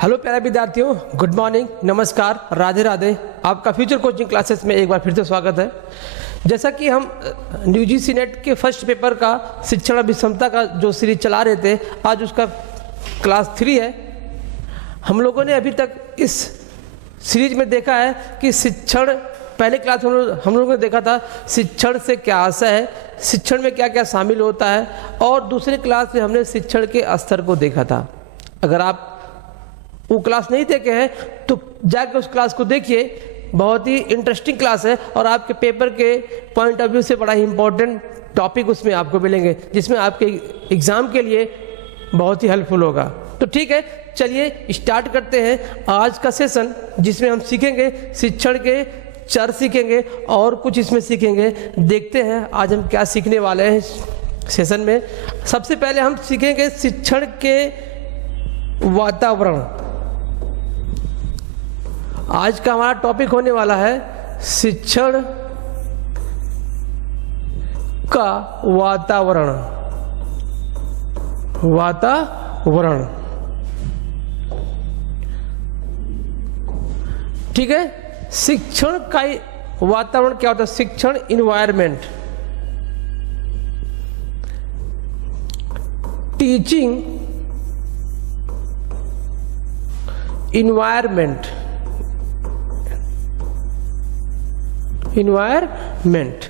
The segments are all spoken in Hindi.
हेलो प्यारे विद्यार्थियों, गुड मॉर्निंग, नमस्कार, राधे राधे। आपका फ्यूचर कोचिंग क्लासेस में एक बार फिर से स्वागत है। जैसा कि हम यूजीसी नेट के फर्स्ट पेपर का शिक्षण अभिक्षमता का जो सीरीज चला रहे थे, आज उसका क्लास 3 है। हम लोगों ने अभी तक इस सीरीज में देखा है कि शिक्षण, पहले क्लास हम लोगों ने देखा था शिक्षण से क्या आशय है, शिक्षण में क्या क्या शामिल होता है, और दूसरे क्लास में हमने शिक्षण के स्तर को देखा था। अगर आप वो क्लास नहीं देखे हैं तो जाके उस क्लास को देखिए, बहुत ही इंटरेस्टिंग क्लास है और आपके पेपर के पॉइंट ऑफ व्यू से बड़ा ही इंपॉर्टेंट टॉपिक उसमें आपको मिलेंगे, जिसमें आपके एग्जाम के लिए बहुत ही हेल्पफुल होगा। तो ठीक है, चलिए स्टार्ट करते हैं आज का सेशन, जिसमें हम सीखेंगे शिक्षण के चर सीखेंगे और कुछ इसमें सीखेंगे। देखते हैं आज हम क्या सीखने वाले हैं सेशन में। सबसे पहले हम सीखेंगे शिक्षण के वातावरण। आज का हमारा टॉपिक होने वाला है शिक्षण का वातावरण। वातावरण, ठीक है। शिक्षण का वातावरण क्या होता है? शिक्षण इन्वायरमेंट, टीचिंग इन्वायरमेंट, इन्वायरमेंट,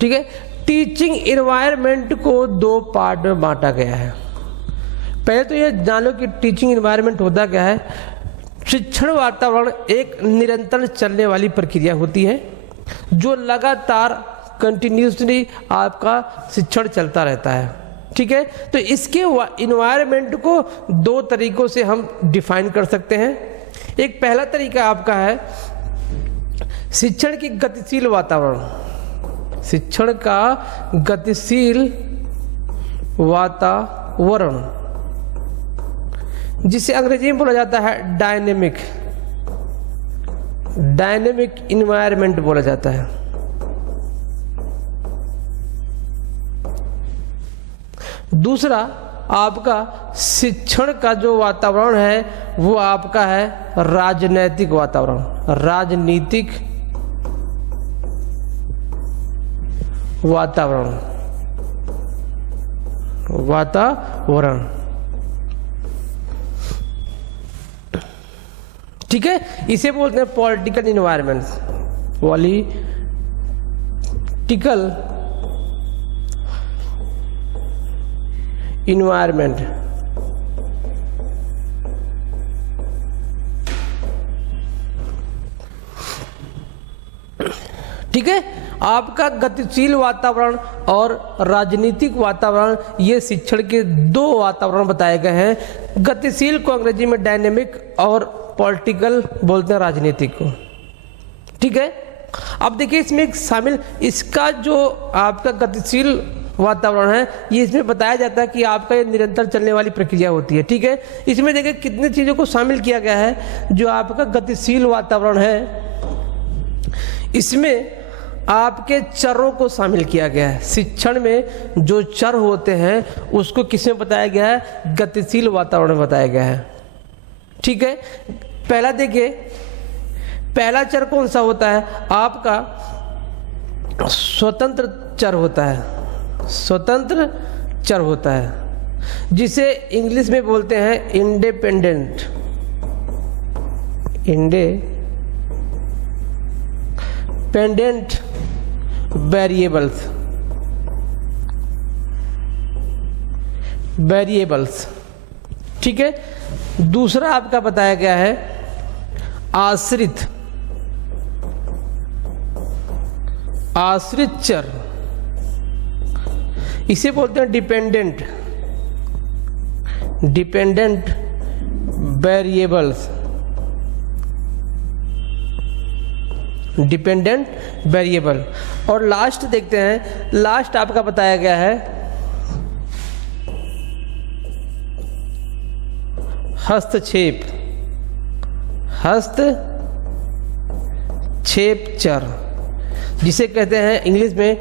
ठीक है। टीचिंग इन्वायरमेंट को दो पार्ट में बांटा गया है। पहले तो ये जानो कि टीचिंग इन्वायरमेंट होता क्या है। शिक्षण वातावरण एक निरंतर चलने वाली प्रक्रिया होती है जो लगातार कंटिन्यूसली आपका शिक्षण चलता रहता है, ठीक है। तो इसके इन्वायरमेंट को दो तरीकों से हम डिफाइन कर सकते हैं। एक पहला तरीका आपका है शिक्षण की गतिशील वातावरण। शिक्षण का गतिशील वातावरण, जिसे अंग्रेजी में बोला जाता है डायनेमिक, डायनेमिक इन्वायरमेंट बोला जाता है। दूसरा आपका शिक्षण का जो वातावरण है वो आपका है राजनैतिक वातावरण, राजनीतिक वातावरण, वातावरण, ठीक है। इसे बोलते हैं पॉलिटिकल इन्वायरमेंट, पॉलिटिकल इन्वायरमेंट, ठीक है। आपका गतिशील वातावरण और राजनीतिक वातावरण, ये शिक्षण के दो वातावरण बताए गए हैं। गतिशील को अंग्रेजी में डायनेमिक और पॉलिटिकल बोलते हैं राजनीतिक को, ठीक है। अब देखिए इसमें एक शामिल, इसका जो आपका गतिशील वातावरण है ये इसमें बताया जाता है कि आपका ये निरंतर चलने वाली प्रक्रिया होती है, ठीक है। इसमें देखिए कितनी चीज़ों को शामिल किया गया है। जो आपका गतिशील वातावरण है इसमें आपके चरों को शामिल किया गया है। शिक्षण में जो चर होते हैं उसको किसमें बताया गया है? गतिशील वातावरण में बताया गया है, ठीक है। पहला देखिए, पहला चर कौन सा होता है? आपका स्वतंत्र चर होता है, स्वतंत्र चर होता है, जिसे इंग्लिश में बोलते हैं इंडिपेंडेंट, इंडिपेंडेंट वेरिएबल्स, वेरिएबल्स, ठीक है। दूसरा आपका बताया गया है आश्रित, आश्रित चर, इसे बोलते हैं dependent, dependent variables, dependent variable. और लास्ट देखते हैं, लास्ट आपका बताया गया है हस्तक्षेप, हस्तक्षेप चर, जिसे कहते हैं इंग्लिश में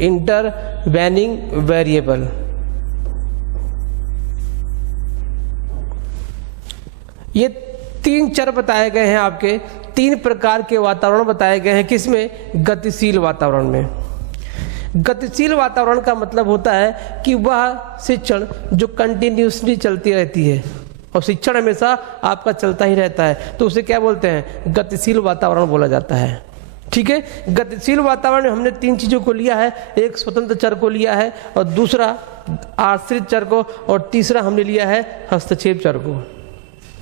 इंटरवेनिंग वेरिएबल, ये 3 चर बताए गए हैं आपके, 3 प्रकार के वातावरण बताए गए हैं। किसमें? गतिशील वातावरण में। गतिशील वातावरण का मतलब होता है कि वह शिक्षण जो कंटिन्यूसली चलती रहती है और शिक्षण हमेशा आपका चलता ही रहता है, तो उसे क्या बोलते हैं? गतिशील वातावरण बोला जाता है। ठीक है, गतिशील वातावरण में हमने 3 चीजों को लिया है, एक स्वतंत्र चर को लिया है और दूसरा आश्रित चर को और तीसरा हमने लिया है हस्तक्षेप चर को।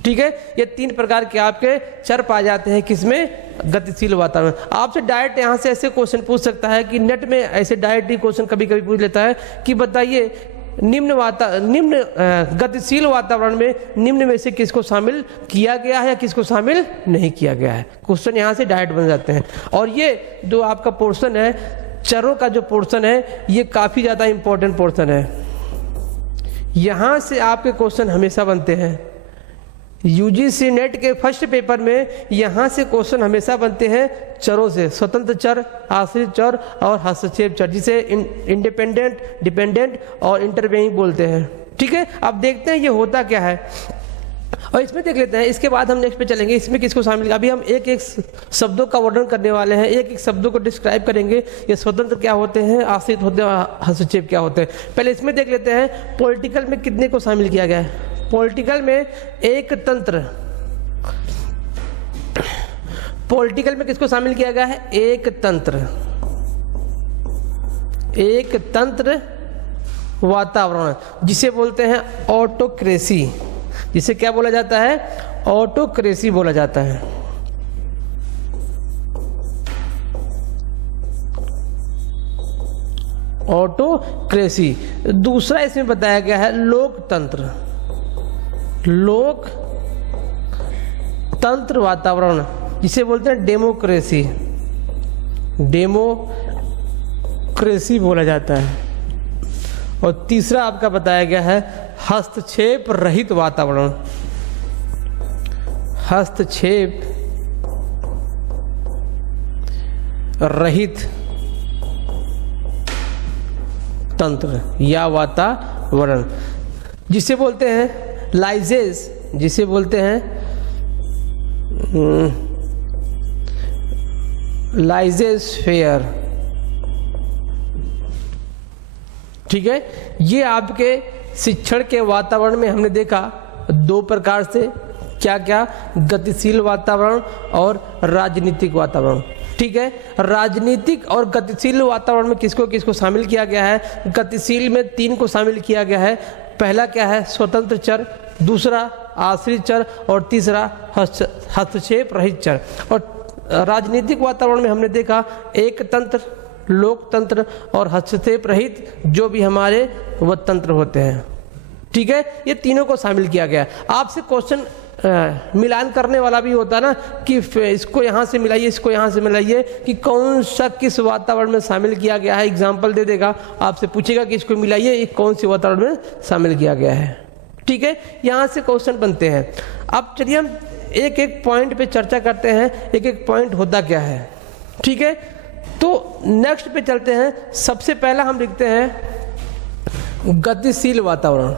ठीक है, ये 3 प्रकार के आपके चर पाए जाते हैं किसमें? गतिशील वातावरण। आपसे डायरेक्ट यहाँ से ऐसे क्वेश्चन पूछ सकता है कि नेट में ऐसे डायरेक्ट ही क्वेश्चन कभी कभी पूछ लेता है कि बताइए निम्न गतिशील वातावरण में निम्न में से किसको शामिल किया गया है या किसको शामिल नहीं किया गया है। क्वेश्चन यहाँ से डायरेक्ट बन जाते हैं। और ये जो आपका पोर्शन है, चरों का जो पोर्शन है, ये काफी ज्यादा इंपॉर्टेंट पोर्शन है। यहां से आपके क्वेश्चन हमेशा बनते हैं। यूजीसी नेट के फर्स्ट पेपर में यहां से क्वेश्चन हमेशा बनते हैं चरों से, स्वतंत्र चर, आश्रित चर और हस्तक्षेप चर, जिसे इंडिपेंडेंट, डिपेंडेंट और इंटरवेइंग बोलते हैं। ठीक है, अब देखते हैं ये होता क्या है और इसमें देख लेते हैं। इसके बाद हम नेक्स्ट पे चलेंगे, इसमें किसको शामिल। अभी हम एक एक शब्दों का वर्णन करने वाले हैं, एक एक शब्दों को डिस्क्राइब करेंगे। ये स्वतंत्र क्या होते हैं, आश्रित होते हैं, हस्तक्षेप क्या होते हैं। पहले इसमें देख लेते हैं पॉलिटिकल में कितने को शामिल किया गया है। पॉलिटिकल में एक तंत्र, पॉलिटिकल में किसको शामिल किया गया है? एक तंत्र, एक तंत्र वातावरण, जिसे बोलते हैं ऑटोक्रेसी। जिसे क्या बोला जाता है? ऑटोक्रेसी बोला जाता है। ऑटोक्रेसी। दूसरा इसमें बताया गया है लोकतंत्र, लोकतंत्र वातावरण, जिसे बोलते हैं डेमोक्रेसी, डेमोक्रेसी बोला जाता है। और तीसरा आपका बताया गया है हस्तक्षेप रहित वातावरण, हस्तक्षेप रहित तंत्र या वातावरण, जिसे बोलते हैं लाइजेस, जिसे बोलते हैं लाइजेस्फेयर। ठीक है, ये आपके शिक्षण के वातावरण में हमने देखा 2 प्रकार से, क्या क्या? गतिशील वातावरण और राजनीतिक वातावरण। ठीक है, राजनीतिक और गतिशील वातावरण में किसको किसको शामिल किया गया है? गतिशील में 3 को शामिल किया गया है। पहला क्या है? स्वतंत्र चर, दूसरा आश्रित चर और तीसरा हस्तक्षेप रहित चर। और राजनीतिक वातावरण में हमने देखा एक तंत्र, लोकतंत्र और हस्तक्षेप रहित जो भी हमारे वह तंत्र होते हैं। ठीक है, ये तीनों को शामिल किया गया। आपसे क्वेश्चन मिलान करने वाला भी होता है ना कि इसको यहाँ से मिलाइए, इसको यहाँ से मिलाइए, कि कौन सा किस वातावरण में शामिल किया गया है। एग्जाम्पल दे देगा, आपसे पूछेगा कि इसको मिलाइए, ये कौन से वातावरण में शामिल किया गया है। ठीक है, यहाँ से क्वेश्चन बनते हैं। अब चलिए हम एक एक पॉइंट पे चर्चा करते हैं, एक एक पॉइंट होता क्या है। ठीक है, तो नेक्स्ट पे चलते हैं। सबसे पहला हम लिखते हैं गतिशील वातावरण।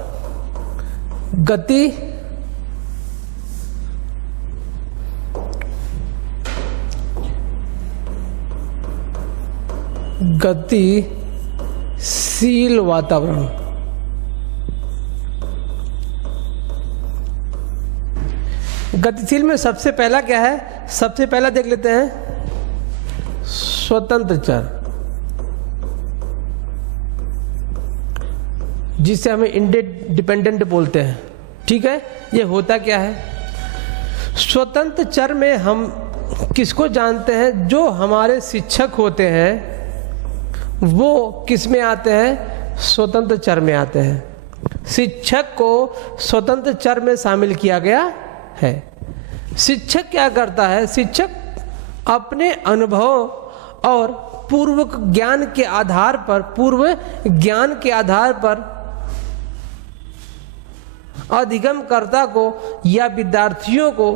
गतिशील वातावरण। गतिशील में सबसे पहला क्या है? सबसे पहला देख लेते हैं स्वतंत्र चर, जिसे हमें इंडिपेंडेंट बोलते हैं। ठीक है, ये होता क्या है? स्वतंत्र चर में हम किसको जानते हैं? जो हमारे शिक्षक होते हैं वो किस में आते हैं? स्वतंत्र चर में आते हैं। शिक्षक को स्वतंत्र चर में शामिल किया गया है। शिक्षक क्या करता है? शिक्षक अपने अनुभव और पूर्व ज्ञान के आधार पर अधिगमकर्ता को या विद्यार्थियों को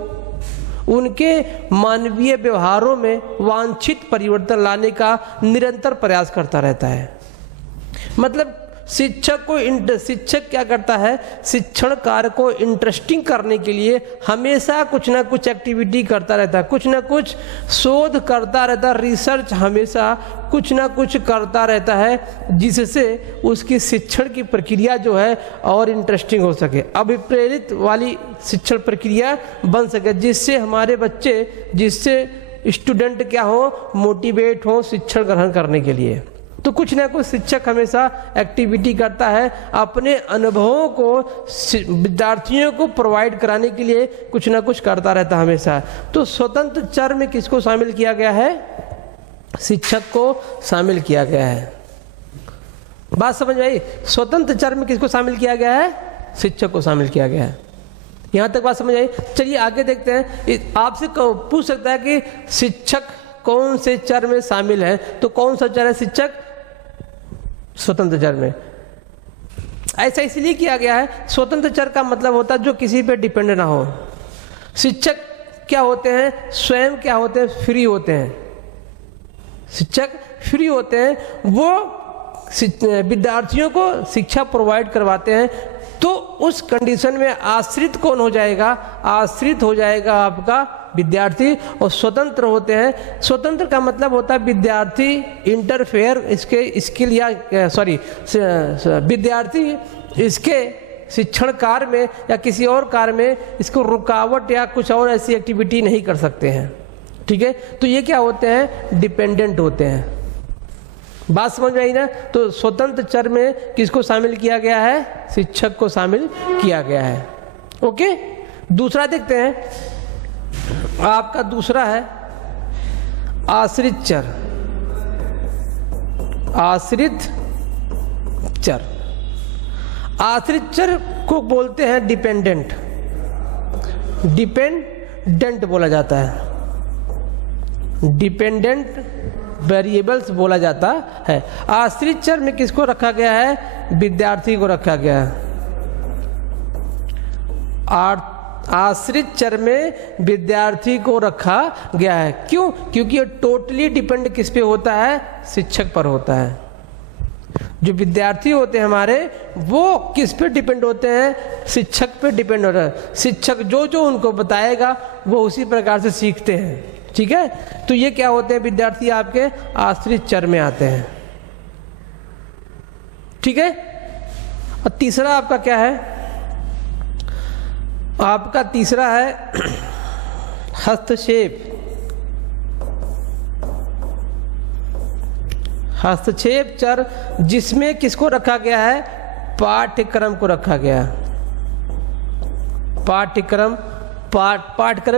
उनके मानवीय व्यवहारों में वांछित परिवर्तन लाने का निरंतर प्रयास करता रहता है। मतलब शिक्षक क्या करता है, शिक्षण कार्य को इंटरेस्टिंग करने के लिए हमेशा कुछ ना कुछ एक्टिविटी करता रहता है, कुछ ना कुछ शोध करता रहता है, रिसर्च हमेशा कुछ ना कुछ करता रहता है, जिससे उसकी शिक्षण की प्रक्रिया जो है और इंटरेस्टिंग हो सके, अभिप्रेरित वाली शिक्षण प्रक्रिया बन सके, जिससे हमारे बच्चे, जिससे स्टूडेंट क्या हो, मोटिवेट हो शिक्षण ग्रहण करने के लिए। तो कुछ ना कुछ शिक्षक हमेशा एक्टिविटी करता है, अपने अनुभवों को विद्यार्थियों को प्रोवाइड कराने के लिए कुछ ना कुछ करता रहता है हमेशा। तो स्वतंत्र चर में किसको शामिल किया गया है, शिक्षक को शामिल किया गया है। बात समझ में आई? स्वतंत्र चर में किसको शामिल किया गया है, शिक्षक को शामिल किया गया है। यहाँ तक बात समझ आई? चलिए आगे देखते हैं। आपसे पूछ सकता है कि शिक्षक कौन से चर में शामिल है, तो कौन सा चर है शिक्षक, स्वतंत्र चर में। ऐसा इसलिए किया गया है, स्वतंत्र चर का मतलब होता है जो किसी पे डिपेंड ना हो। शिक्षक क्या होते हैं, स्वयं क्या होते हैं, फ्री होते हैं। शिक्षक फ्री होते हैं, वो विद्यार्थियों को शिक्षा प्रोवाइड करवाते हैं। तो उस कंडीशन में आश्रित कौन हो जाएगा, आश्रित हो जाएगा आपका विद्यार्थी। और स्वतंत्र होते हैं, स्वतंत्र का मतलब होता है विद्यार्थी इंटरफेयर इसके लिए सॉरी विद्यार्थी इसके शिक्षण कार्य में या किसी और कार्य में इसको रुकावट या कुछ और ऐसी एक्टिविटी नहीं कर सकते हैं। ठीक है, तो ये क्या होते हैं, डिपेंडेंट होते हैं। बात समझ में आई ना? तो स्वतंत्र चर में किसको शामिल किया गया है, शिक्षक को शामिल किया गया है। ओके, दूसरा देखते हैं। आपका दूसरा है आश्रित चर। आश्रित चर, आश्रित चर को बोलते हैं डिपेंडेंट, डिपेंडेंट बोला जाता है, डिपेंडेंट वेरिएबल्स बोला जाता है। आश्रित चर में किसको रखा गया है, विद्यार्थी को रखा गया है। आश्रित चर में विद्यार्थी को रखा गया है। क्यों? क्योंकि ये टोटली डिपेंड किस पे होता है, शिक्षक पर होता है। जो विद्यार्थी होते हैं हमारे, वो किस पे डिपेंड होते हैं, शिक्षक पे डिपेंड होता है। शिक्षक जो जो उनको बताएगा वो उसी प्रकार से सीखते हैं। ठीक है, तो ये क्या होते हैं, विद्यार्थी आपके आश्रित चर में आते हैं। ठीक है, और तीसरा आपका क्या है, आपका तीसरा है हस्तक्षेप। हस्तक्षेप चर, जिसमें किसको रखा गया है, पाठ्यक्रम को रखा गया है। पाठ्यक्रम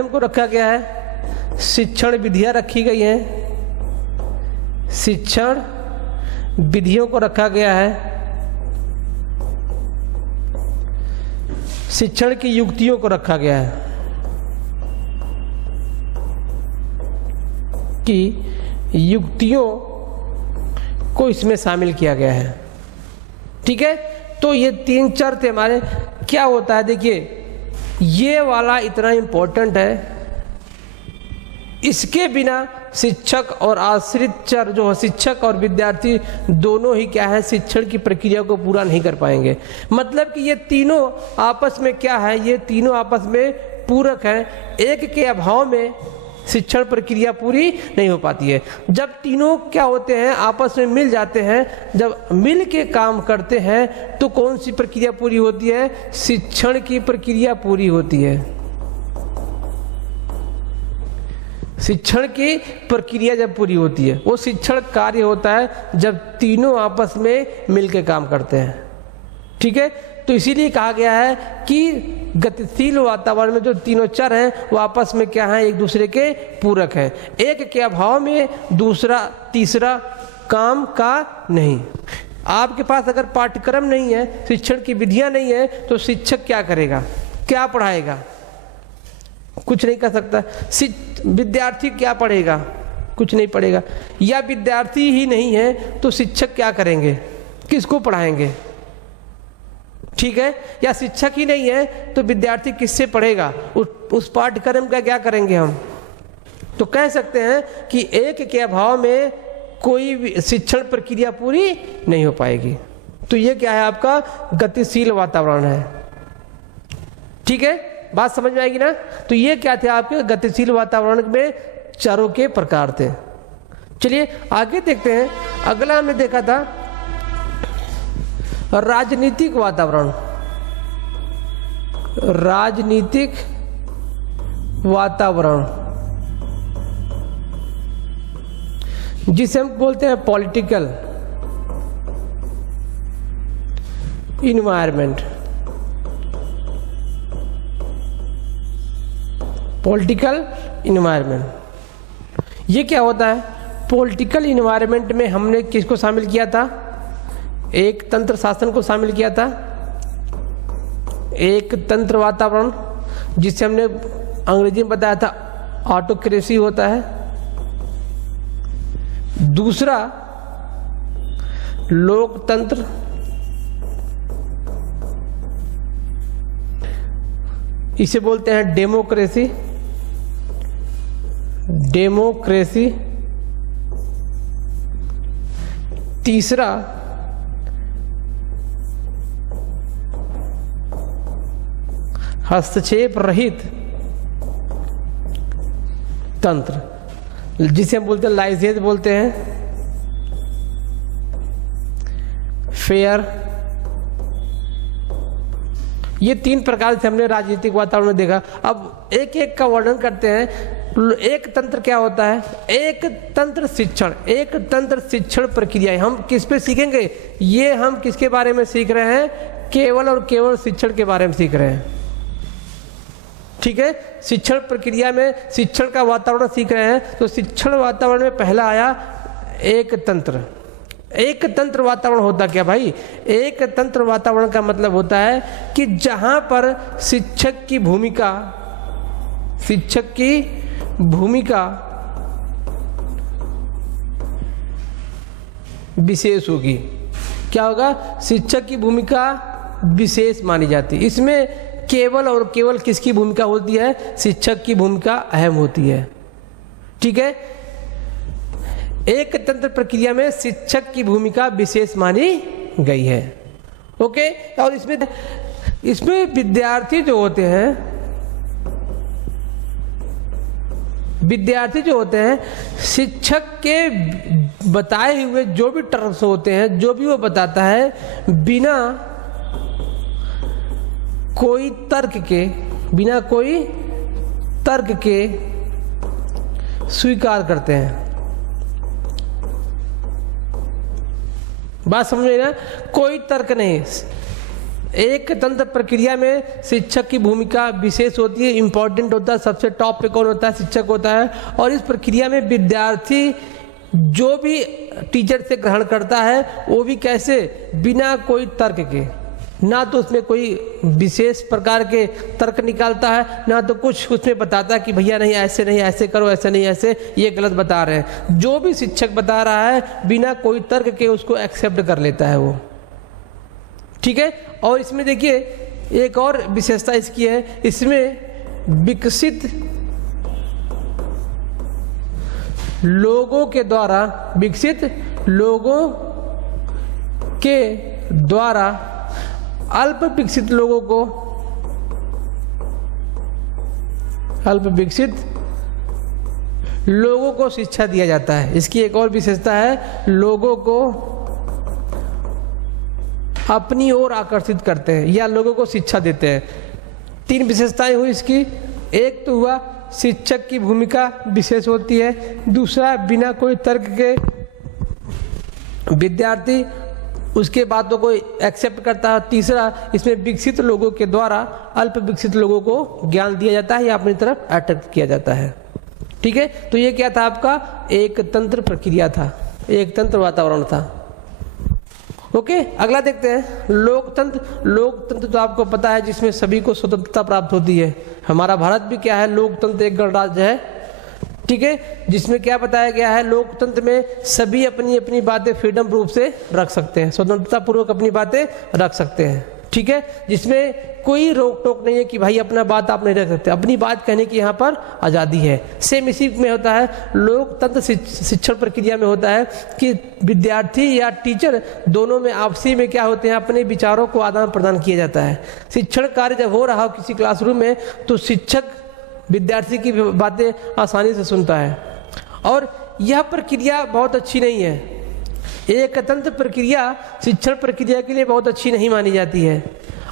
को रखा गया है। शिक्षण विधियां रखी गई हैं, शिक्षण विधियों को रखा गया है। शिक्षण की युक्तियों को रखा गया है कि युक्तियों को इसमें शामिल किया गया है। ठीक है, तो ये तीन चर थे हमारे। क्या होता है, देखिए ये वाला इतना इंपॉर्टेंट है, इसके बिना शिक्षक और आश्रित चर जो है, शिक्षक और विद्यार्थी दोनों ही क्या है, शिक्षण की प्रक्रिया को पूरा नहीं कर पाएंगे। मतलब कि ये तीनों आपस में क्या है, ये तीनों आपस में पूरक हैं। एक के अभाव में शिक्षण प्रक्रिया पूरी नहीं हो पाती है। जब तीनों क्या होते हैं, आपस में मिल जाते हैं, जब मिल के काम करते हैं, तो कौन सी प्रक्रिया पूरी होती है, शिक्षण की प्रक्रिया पूरी होती है। शिक्षण की प्रक्रिया जब पूरी होती है, वो शिक्षण कार्य होता है जब तीनों आपस में मिलकर काम करते हैं। ठीक है, तो इसीलिए कहा गया है कि गतिशील वातावरण में जो तीनों चर हैं वो आपस में क्या हैं, एक दूसरे के पूरक हैं। एक के अभाव में दूसरा तीसरा काम का नहीं। आपके पास अगर पाठ्यक्रम नहीं है, शिक्षण की विधियां नहीं है, तो शिक्षक क्या करेगा, क्या पढ़ाएगा, कुछ नहीं कर सकता। विद्यार्थी क्या पढ़ेगा, कुछ नहीं पढ़ेगा। या विद्यार्थी ही नहीं है तो शिक्षक क्या करेंगे, किसको पढ़ाएंगे। ठीक है, या शिक्षक ही नहीं है तो विद्यार्थी किससे पढ़ेगा, उस पाठ्यक्रम का क्या करेंगे हम। तो कह सकते हैं कि एक के अभाव में कोई शिक्षण प्रक्रिया पूरी नहीं हो पाएगी। तो ये क्या है, आपका गतिशील वातावरण है। ठीक है, बात समझ में आएगी ना। तो ये क्या थे, आपके गतिशील वातावरण में चरों के प्रकार थे। चलिए आगे देखते हैं। अगला हमने देखा था राजनीतिक वातावरण। राजनीतिक वातावरण जिसे हम बोलते हैं पॉलिटिकल इन्वायरमेंट। पॉलिटिकल इन्वायरमेंट ये क्या होता है? पॉलिटिकल इन्वायरमेंट में हमने किसको शामिल किया था? एक तंत्र शासन को शामिल किया था, एक तंत्र वातावरण जिसे हमने अंग्रेजी में बताया था ऑटोक्रेसी होता है, दूसरा लोकतंत्र, इसे बोलते हैं डेमोक्रेसी। डेमोक्रेसी तीसरा हस्तक्षेप रहित तंत्र, जिसे हम बोलते हैं लाइसेंस बोलते हैं, फेयर। ये तीन प्रकार से हमने राजनीतिक वातावरण में देखा। अब एक एक का वर्णन करते हैं। एक तंत्र क्या होता है? एक तंत्र शिक्षण। एक तंत्र शिक्षण प्रक्रिया हम किस पे सीखेंगे? ये हम किसके बारे में सीख रहे हैं? केवल और केवल शिक्षण के बारे में सीख रहे हैं। ठीक है, शिक्षण प्रक्रिया में शिक्षण का वातावरण सीख रहे हैं। तो शिक्षण वातावरण में पहला आया एक तंत्र। एक तंत्र वातावरण होता क्या भाई? एक तंत्र वातावरण का मतलब होता है कि जहां पर शिक्षक की भूमिका विशेष होगी। क्या होगा? शिक्षक की भूमिका विशेष मानी जाती है। इसमें केवल और केवल किसकी भूमिका होती है? शिक्षक की भूमिका अहम होती है। ठीक है, एक तंत्र प्रक्रिया में शिक्षक की भूमिका विशेष मानी गई है। ओके, और इसमें विद्यार्थी जो होते हैं शिक्षक के बताए हुए जो भी टर्म्स होते हैं, जो भी वो बताता है, बिना कोई तर्क के स्वीकार करते हैं। बात समझ में ना? कोई तर्क नहीं। एक तंत्र प्रक्रिया में शिक्षक की भूमिका विशेष होती है, इंपॉर्टेंट होता है। सबसे टॉप पे कौन होता है? शिक्षक होता है। और इस प्रक्रिया में विद्यार्थी जो भी टीचर से ग्रहण करता है वो भी कैसे? बिना कोई तर्क के। ना तो उसमें कोई विशेष प्रकार के तर्क निकालता है, ना तो कुछ उसमें बताता है कि भैया नहीं, ऐसे नहीं, ऐसे करो, ऐसे नहीं, ऐसे, ये गलत बता रहे हैं। जो भी शिक्षक बता रहा है बिना कोई तर्क के उसको एक्सेप्ट कर लेता है वो। ठीक है, और इसमें देखिए एक और विशेषता इसकी है, इसमें विकसित लोगों के द्वारा अल्प विकसित लोगों को शिक्षा दिया जाता है। इसकी एक और विशेषता है, लोगों को अपनी ओर आकर्षित करते हैं या लोगों को शिक्षा देते हैं। तीन विशेषताएं हुई इसकी। एक तो हुआ शिक्षक की भूमिका विशेष होती है, दूसरा बिना कोई तर्क के विद्यार्थी उसके बातों को एक्सेप्ट करता है, तीसरा इसमें विकसित लोगों के द्वारा अल्प विकसित लोगों को ज्ञान दिया जाता है या अपनी तरफ अट्रैक्ट किया जाता है। ठीक है, तो ये क्या था? आपका एक तंत्र प्रक्रिया था, एक तंत्र वातावरण था। ओके, अगला देखते हैं लोकतंत्र तो आपको पता है जिसमें सभी को स्वतंत्रता प्राप्त होती है। हमारा भारत भी क्या है? लोकतंत्र, एक गणराज्य है। ठीक है, जिसमें क्या बताया गया है? लोकतंत्र में सभी अपनी अपनी बातें फ्रीडम रूप से रख सकते हैं, स्वतंत्रता पूर्वक अपनी बातें रख सकते हैं। ठीक है, जिसमें कोई रोक टोक नहीं है कि भाई अपना बात आप नहीं रख सकते, अपनी बात कहने की यहाँ पर आज़ादी है। सेम इसी में होता है लोकतंत्र शिक्षण प्रक्रिया में होता है कि विद्यार्थी या टीचर दोनों में आपसी में क्या होते हैं, अपने विचारों को आदान प्रदान किया जाता है। शिक्षण कार्य जब हो रहा हो किसी क्लासरूम में तो शिक्षक विद्यार्थी की बातें आसानी से सुनता है, और यह प्रक्रिया बहुत अच्छी नहीं है। एकतंत्र प्रक्रिया शिक्षण प्रक्रिया के लिए बहुत अच्छी नहीं मानी जाती है,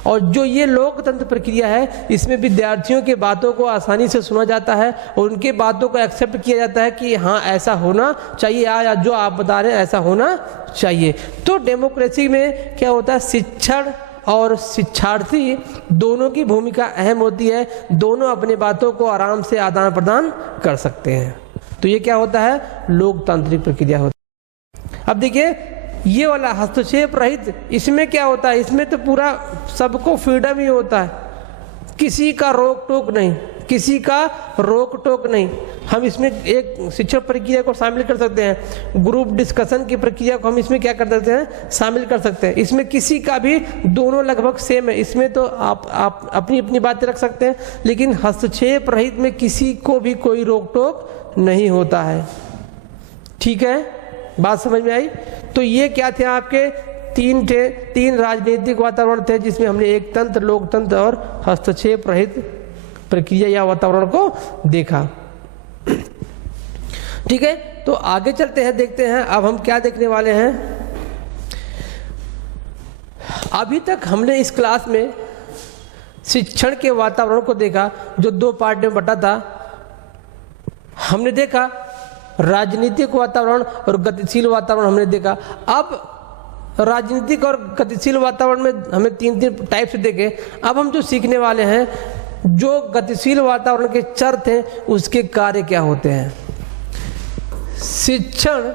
और जो ये लोकतंत्र प्रक्रिया है इसमें विद्यार्थियों के बातों को आसानी से सुना जाता है और उनके बातों को एक्सेप्ट किया जाता है कि हाँ ऐसा होना चाहिए या जो आप बता रहे हैं ऐसा होना चाहिए। तो डेमोक्रेसी में क्या होता है, शिक्षण और शिक्षार्थी दोनों की भूमिका अहम होती है, दोनों अपने बातों को आराम से आदान प्रदान कर सकते हैं। तो ये क्या होता है, लोकतांत्रिक प्रक्रिया होती है। अब देखिए ये वाला हस्तक्षेप रहित, इसमें क्या होता है, इसमें तो पूरा सबको फ्रीडम ही होता है, किसी का रोक टोक नहीं, किसी का रोक टोक नहीं। हम इसमें एक शिक्षण प्रक्रिया को शामिल कर सकते हैं, ग्रुप डिस्कशन की प्रक्रिया को हम इसमें क्या कर सकते हैं, शामिल कर सकते हैं। इसमें किसी का भी, दोनों लगभग सेम है, इसमें तो आप अपनी अपनी बातें रख सकते हैं, लेकिन हस्तक्षेप रहित में किसी को भी कोई रोक टोक नहीं होता है। ठीक है, बात समझ में आई। तो ये क्या थे आपके तीन राजनीतिक वातावरण थे जिसमें हमने एक तंत्र, लोकतंत्र और हस्तक्षेप रहित प्रक्रिया या वातावरण को देखा। ठीक है, तो आगे चलते हैं, देखते हैं अब हम क्या देखने वाले हैं। अभी तक हमने इस क्लास में शिक्षण के वातावरण को देखा जो 2 पार्ट में बटा था। हमने देखा राजनीतिक वातावरण और गतिशील वातावरण हमने देखा। अब राजनीतिक और गतिशील वातावरण में हमें 3 टाइप से देखे। अब हम जो सीखने वाले हैं, जो गतिशील वातावरण के चर थे उसके कार्य क्या होते हैं। शिक्षण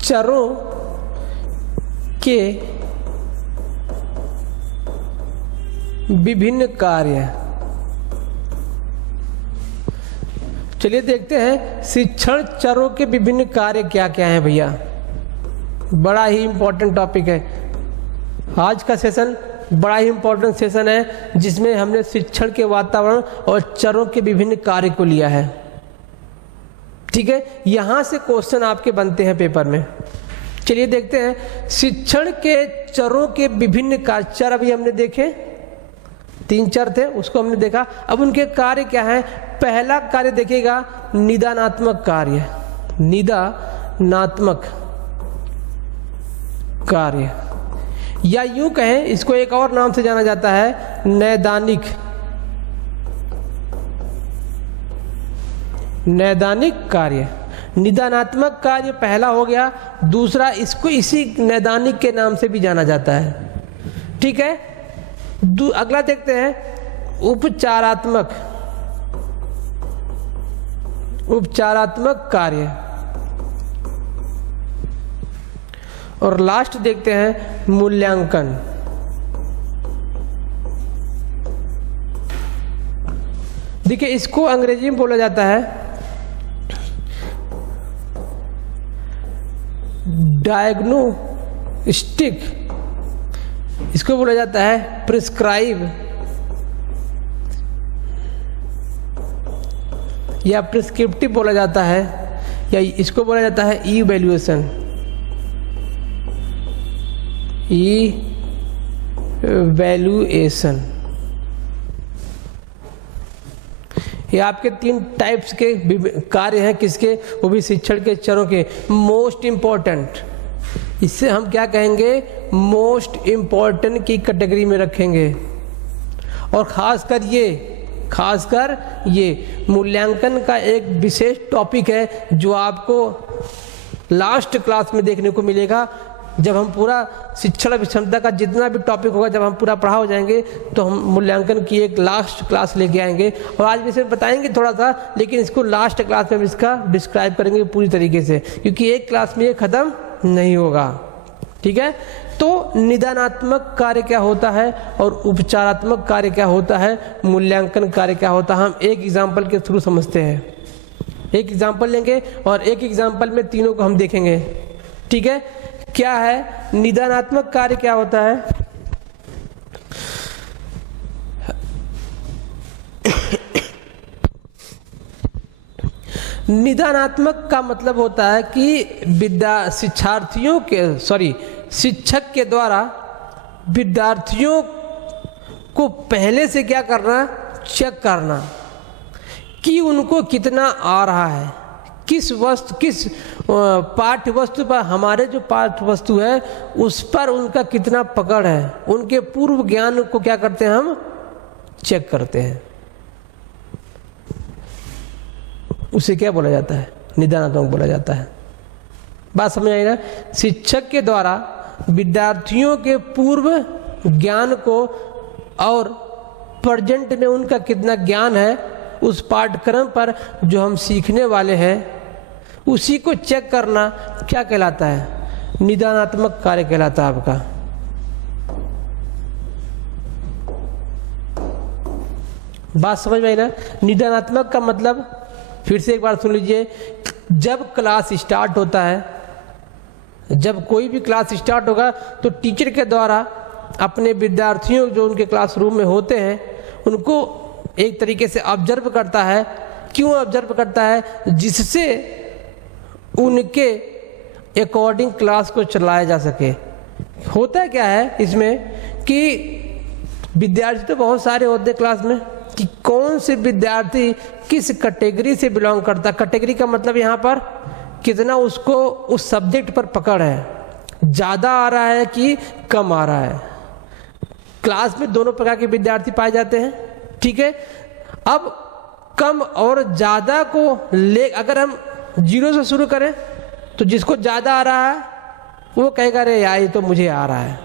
चरों के विभिन्न कार्य। चलिए देखते हैं शिक्षण चरों के विभिन्न कार्य क्या क्या हैं भैया। बड़ा ही इंपॉर्टेंट टॉपिक है आज का सेशन, बड़ा ही इंपॉर्टेंट सेशन है जिसमें हमने शिक्षण के वातावरण और चरों के विभिन्न कार्य को लिया है। ठीक है, यहां से क्वेश्चन आपके बनते हैं पेपर में। चलिए देखते हैं शिक्षण के चरों के विभिन्न कार्य। चर अभी हमने देखे, 3 चर थे, उसको हमने देखा। अब उनके कार्य क्या है। पहला कार्य देखिएगा, निदानात्मक कार्य। निदानात्मक कार्य, या यूं कहें इसको एक और नाम से जाना जाता है, नैदानिक। नैदानिक कार्य, निदानात्मक कार्य पहला हो गया। दूसरा, इसको इसी नैदानिक के नाम से भी जाना जाता है। ठीक है, अगला देखते हैं उपचारात्मक। उपचारात्मक कार्य, और लास्ट देखते हैं मूल्यांकन। देखिए इसको अंग्रेजी में बोला जाता है डायग्नोस्टिक, इसको बोला जाता है प्रिस्क्राइब या प्रिस्क्रिप्टिव बोला जाता है, या इसको बोला जाता है इवैल्यूएशन। इवैल्यूएशन, ये आपके 3 टाइप्स के कार्य हैं। किसके, वो भी शिक्षण के चरों के। मोस्ट इम्पॉर्टेंट, इससे हम क्या कहेंगे, मोस्ट इम्पॉर्टेंट की कैटेगरी में रखेंगे। और खासकर ये मूल्यांकन का एक विशेष टॉपिक है जो आपको लास्ट क्लास में देखने को मिलेगा। जब हम पूरा शिक्षण अभिक्षमता का जितना भी टॉपिक होगा, जब हम पूरा पढ़ा हो जाएंगे तो हम मूल्यांकन की एक लास्ट क्लास लेके आएंगे। और आज भी इसे बताएंगे थोड़ा सा, लेकिन इसको लास्ट क्लास में हम इसका डिस्क्राइब करेंगे पूरी तरीके से, क्योंकि एक क्लास में ये खत्म नहीं होगा। ठीक है, तो निदानात्मक कार्य क्या होता है और उपचारात्मक कार्य क्या होता है, मूल्यांकन कार्य क्या होता है, हम एक एग्जाम्पल के थ्रू समझते हैं। एक एग्जाम्पल लेंगे और एक एग्जाम्पल में तीनों को हम देखेंगे। ठीक है, क्या है निदानात्मक कार्य, क्या होता है? निदानात्मक का मतलब होता है कि शिक्षक के द्वारा विद्यार्थियों को पहले से क्या करना, चेक करना कि उनको कितना आ रहा है, किस पाठ्य वस्तु पर, हमारे जो पाठ्य वस्तु है उस पर उनका कितना पकड़ है, उनके पूर्व ज्ञान को क्या करते हैं, हम चेक करते हैं। उसे क्या बोला जाता है? निदानात्मक बोला जाता है। बात समझ आई ना? शिक्षक के द्वारा विद्यार्थियों के पूर्व ज्ञान को और प्रेजेंट में उनका कितना ज्ञान है उस पाठ्यक्रम पर जो हम सीखने वाले हैं, उसी को चेक करना क्या कहलाता है? निदानात्मक कार्य कहलाता है आपका। बात समझ में आई ना? निदानात्मक का मतलब फिर से एक बार सुन लीजिए। जब क्लास स्टार्ट होता है, जब कोई भी क्लास स्टार्ट होगा तो टीचर के द्वारा अपने विद्यार्थियों जो उनके क्लासरूम में होते हैं उनको एक तरीके से ऑब्जर्व करता है। क्यों ऑब्जर्व करता है? जिससे उनके अकॉर्डिंग क्लास को चलाया जा सके। होता क्या है इसमें कि विद्यार्थी तो बहुत सारे होते हैं क्लास में, कि कौन से विद्यार्थी किस कैटेगरी से बिलोंग करता है। कैटेगरी का मतलब यहाँ पर कितना उसको उस सब्जेक्ट पर पकड़ है, ज़्यादा आ रहा है कि कम आ रहा है। क्लास में दोनों प्रकार के विद्यार्थी पाए जाते हैं। ठीक है, अब कम और ज़्यादा को ले अगर हम 0 से शुरू करें तो जिसको ज़्यादा आ रहा है वो कहेगा अरे यार ये तो मुझे आ रहा है,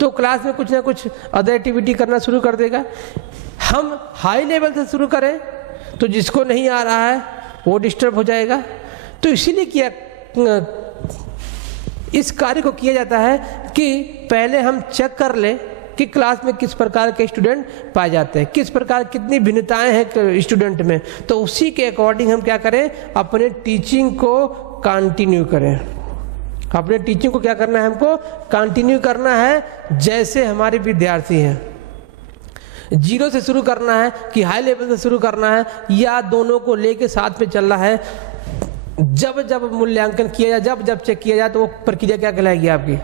तो क्लास में कुछ ना कुछ अदर एक्टिविटी करना शुरू कर देगा। हम हाई लेवल से शुरू करें तो जिसको नहीं आ रहा है वो डिस्टर्ब हो जाएगा। तो इसीलिए इस कार्य को किया जाता है कि पहले हम चेक कर लें कि क्लास में किस प्रकार के स्टूडेंट पाए जाते हैं, किस प्रकार कितनी भिन्नताएं हैं स्टूडेंट में, तो उसी के अकॉर्डिंग हम क्या करें, अपने टीचिंग को कंटिन्यू करें। अपने टीचिंग को क्या करना है, हमको कंटिन्यू करना है। जैसे हमारे विद्यार्थी हैं, 0 से शुरू करना है कि हाई लेवल से शुरू करना है, या दोनों को लेके साथ में चलना है। जब जब मूल्यांकन किया जाए, जब जब चेक किया जाए तो वो प्रक्रिया क्या कहलाएगी आपकी?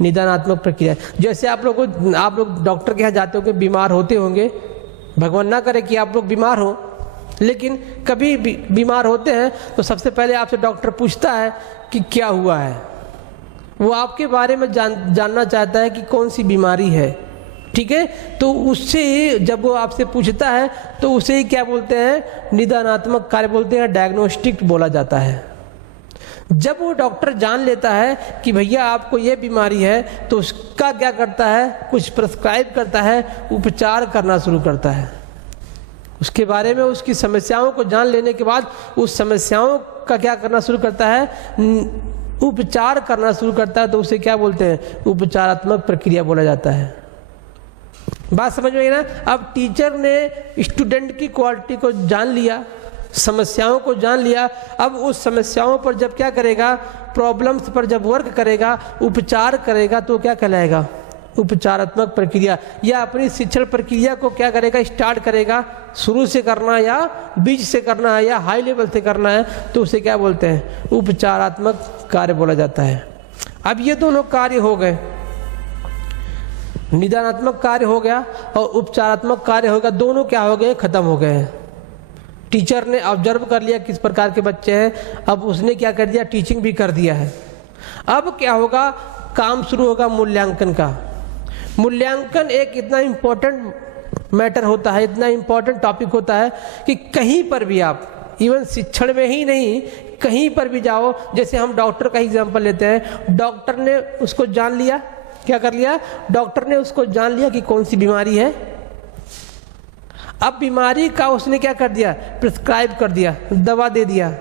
निदानात्मक प्रक्रिया। जैसे आप लोग डॉक्टर के यहाँ जाते होंगे, बीमार होते होंगे, भगवान ना करे कि आप लोग बीमार हो, लेकिन कभी बीमार होते हैं तो सबसे पहले आपसे डॉक्टर पूछता है कि क्या हुआ है। वो आपके बारे में जानना चाहता है कि कौन सी बीमारी है। ठीक है, तो उससे जब वो आपसे पूछता है तो उसे ही क्या बोलते हैं, निदानात्मक कार्य बोलते हैं, डायग्नोस्टिक बोला जाता है। जब वो डॉक्टर जान लेता है कि भैया आपको ये बीमारी है तो उसका क्या करता है, कुछ प्रिस्क्राइब करता है, उपचार करना शुरू करता है। उसके बारे में उसकी समस्याओं को जान लेने के बाद उस समस्याओं का क्या करना शुरू करता है, उपचार करना शुरू करता है। तो उसे क्या बोलते हैं, उपचारात्मक प्रक्रिया बोला जाता है। बात समझ में आई ना? अब टीचर ने स्टूडेंट की क्वालिटी को जान लिया, समस्याओं को जान लिया। अब उस समस्याओं पर जब क्या करेगा, प्रॉब्लम्स पर जब वर्क करेगा, उपचार करेगा, तो क्या कहलाएगा, उपचारात्मक प्रक्रिया। या अपनी शिक्षण प्रक्रिया को क्या करेगा, स्टार्ट करेगा, शुरू से करना है या बीच से करना है या हाई लेवल से करना है, तो उसे क्या बोलते हैं, उपचारात्मक कार्य बोला जाता है। अब ये दोनों कार्य हो गए, निदानात्मक कार्य हो गया और उपचारात्मक कार्य हो गया। दोनों क्या हो गए, खत्म हो गए हैं। टीचर ने ऑब्जर्व कर लिया किस प्रकार के बच्चे हैं, अब उसने क्या कर दिया, टीचिंग भी कर दिया है। अब क्या होगा, काम शुरू होगा मूल्यांकन का। मूल्यांकन एक इतना इम्पोर्टेंट मैटर होता है, इतना इम्पोर्टेंट टॉपिक होता है कि कहीं पर भी आप, इवन शिक्षण में ही नहीं, कहीं पर भी जाओ। जैसे हम डॉक्टर का एग्जाम्पल लेते हैं, डॉक्टर ने उसको जान लिया, क्या कर लिया, डॉक्टर ने उसको जान लिया कि कौन सी बीमारी है। अब बीमारी का उसने क्या कर दिया, प्रिस्क्राइब कर दिया, दवा दे दिया।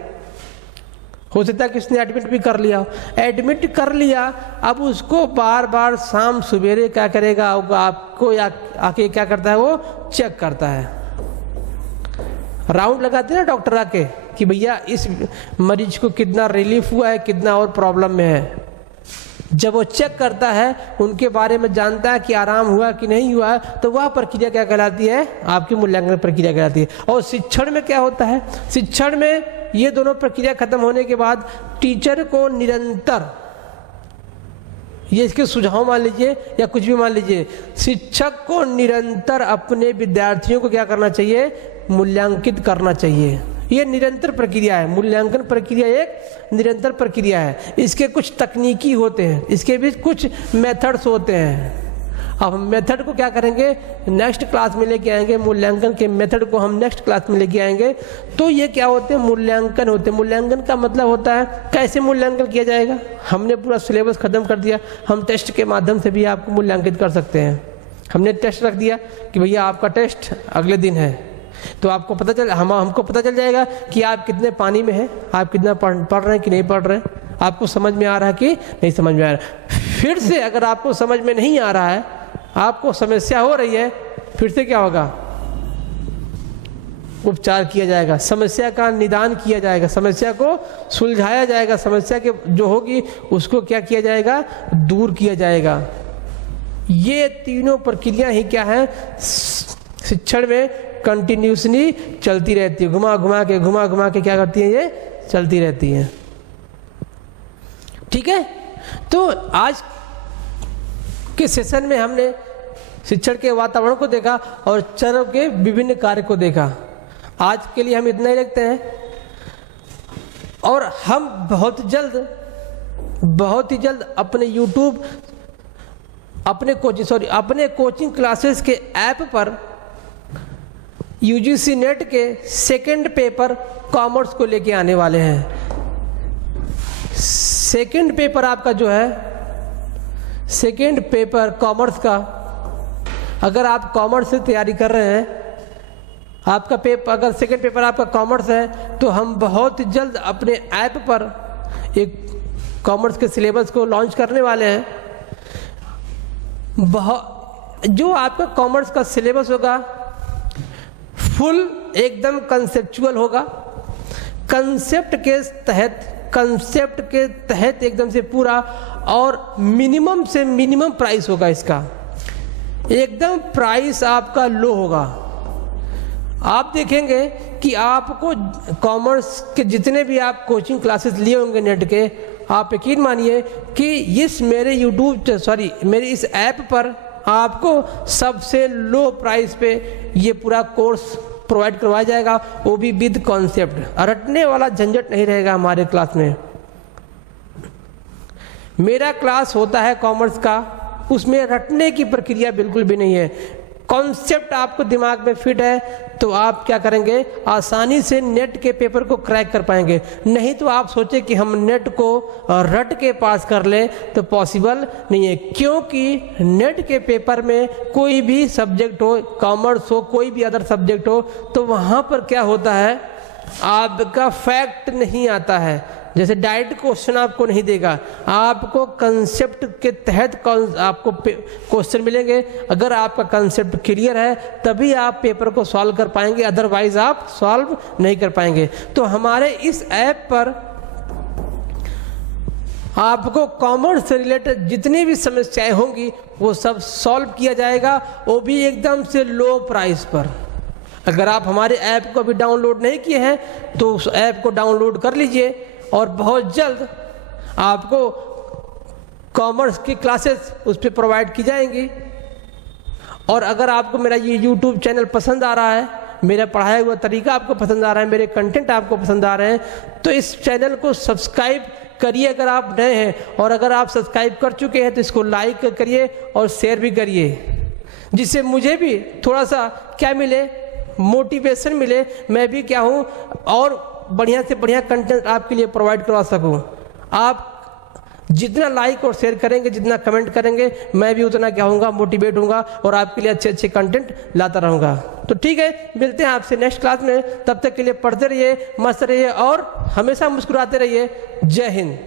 हो सकता है कि उसने एडमिट भी कर लिया, एडमिट कर लिया। अब उसको बार बार शाम सवेरे क्या करेगा, आपको आके क्या करता है, वो चेक करता है। राउंड लगाते हैं ना डॉक्टर आके कि भैया इस मरीज को कितना रिलीफ हुआ है, कितना और प्रॉब्लम में है। जब वो चेक करता है, उनके बारे में जानता है कि आराम हुआ कि नहीं हुआ, तो वह प्रक्रिया क्या कहलाती है? आपकी मूल्यांकन प्रक्रिया कहलाती है। और शिक्षण में क्या होता है? शिक्षण में ये दोनों प्रक्रिया खत्म होने के बाद टीचर को निरंतर, ये इसके सुझाव मान लीजिए या कुछ भी मान लीजिए, शिक्षक को निरंतर अपने विद्यार्थियों को क्या करना चाहिए? मूल्यांकित करना चाहिए। ये निरंतर प्रक्रिया है। मूल्यांकन प्रक्रिया एक निरंतर प्रक्रिया है। इसके कुछ तकनीकी होते हैं, इसके भी कुछ मेथड्स होते हैं। अब हम मेथड को क्या करेंगे? नेक्स्ट क्लास में लेके आएंगे। मूल्यांकन के मेथड को हम नेक्स्ट क्लास में लेके आएंगे। तो ये क्या होते हैं? मूल्यांकन होते हैं। मूल्यांकन का मतलब होता है कैसे मूल्यांकन किया जाएगा। हमने पूरा सिलेबस खत्म कर दिया, हम टेस्ट के माध्यम से भी आपको मूल्यांकित कर सकते हैं। हमने टेस्ट रख दिया कि भैया आपका टेस्ट अगले दिन है, तो आपको पता चल हमको पता चल जाएगा कि आप कितने पानी में हैं, आप कितना पढ़ रहे हैं कि नहीं पढ़ रहे हैं, आपको समझ में आ रहा है कि नहीं समझ में आ रहा है। फिर से अगर आपको समझ में नहीं आ रहा है, आपको समस्या हो रही है, फिर से क्या होगा? उपचार किया जाएगा, समस्या का निदान किया जाएगा, समस्या को सुलझाया जाएगा, समस्या के जो होगी उसको क्या किया जाएगा? दूर किया जाएगा। ये तीनों प्रक्रिया ही क्या है? शिक्षण में कंटिन्यूसली चलती रहती है। घुमा घुमा के क्या करती है? ये चलती रहती है। ठीक है, तो आज के सेशन में हमने शिक्षण के वातावरण को देखा और चरण के विभिन्न कार्य को देखा। आज के लिए हम इतना ही रखते हैं और हम बहुत ही जल्द अपने YouTube, अपने कोचिंग क्लासेस के ऐप पर UGC नेट के सेकंड पेपर कॉमर्स को लेके आने वाले हैं। सेकंड पेपर आपका जो है, सेकंड पेपर कॉमर्स का, अगर आप कॉमर्स से तैयारी कर रहे हैं, आपका पेपर अगर सेकंड पेपर आपका कॉमर्स है, तो हम बहुत जल्द अपने ऐप पर एक कॉमर्स के सिलेबस को लॉन्च करने वाले हैं। जो आपका कॉमर्स का सिलेबस होगा फुल एकदम कंसेप्चुअल होगा। कंसेप्ट के तहत एकदम से पूरा, और मिनिमम से मिनिमम प्राइस होगा इसका। एकदम प्राइस आपका लो होगा। आप देखेंगे कि आपको कॉमर्स के जितने भी आप कोचिंग क्लासेस लिए होंगे नेट के, आप यकीन मानिए कि मेरे इस ऐप पर आपको सबसे लो प्राइस पे ये पूरा कोर्स प्रोवाइड करवाया जाएगा, वो भी विद कॉन्सेप्ट। रटने वाला झंझट नहीं रहेगा हमारे क्लास में। मेरा क्लास होता है कॉमर्स का, उसमें रटने की प्रक्रिया बिल्कुल भी नहीं है। कॉन्सेप्ट आपको दिमाग में फिट है तो आप क्या करेंगे? आसानी से नेट के पेपर को क्रैक कर पाएंगे। नहीं तो आप सोचे कि हम नेट को रट के पास कर लें, तो पॉसिबल नहीं है। क्योंकि नेट के पेपर में कोई भी सब्जेक्ट हो, कॉमर्स हो, कोई भी अदर सब्जेक्ट हो, तो वहाँ पर क्या होता है? आपका फैक्ट नहीं आता है। जैसे डायरेक्ट क्वेश्चन आपको नहीं देगा, आपको कंसेप्ट के तहत आपको क्वेश्चन मिलेंगे। अगर आपका कंसेप्ट क्लियर है तभी आप पेपर को सॉल्व कर पाएंगे, अदरवाइज आप सॉल्व नहीं कर पाएंगे। तो हमारे इस ऐप पर आपको कॉमर्स से रिलेटेड जितनी भी समस्याएं होंगी वो सब सॉल्व किया जाएगा, वो भी एकदम से लो प्राइस पर। अगर आप हमारे ऐप को अभी डाउनलोड नहीं किए हैं तो उस ऐप को डाउनलोड कर लीजिए, और बहुत जल्द आपको कॉमर्स की क्लासेस उस पर प्रोवाइड की जाएंगी। और अगर आपको मेरा ये YouTube चैनल पसंद आ रहा है, मेरा पढ़ाया हुआ तरीका आपको पसंद आ रहा है, मेरे कंटेंट आपको पसंद आ रहे हैं, तो इस चैनल को सब्सक्राइब करिए अगर आप नए हैं। और अगर आप सब्सक्राइब कर चुके हैं तो इसको लाइक करिए और शेयर भी करिए, जिससे मुझे भी थोड़ा सा क्या मिले? मोटिवेशन मिले। मैं भी क्या हूँ और बढ़िया से बढ़िया कंटेंट आपके लिए प्रोवाइड करवा सकूं। आप जितना लाइक और शेयर करेंगे, जितना कमेंट करेंगे, मैं भी उतना क्या होऊंगा? मोटिवेट होऊंगा और आपके लिए अच्छे अच्छे कंटेंट लाता रहूंगा। तो ठीक है, मिलते हैं आपसे नेक्स्ट क्लास में। तब तक के लिए पढ़ते रहिए, मस्त रहिए और हमेशा मुस्कुराते रहिए। जय हिंद।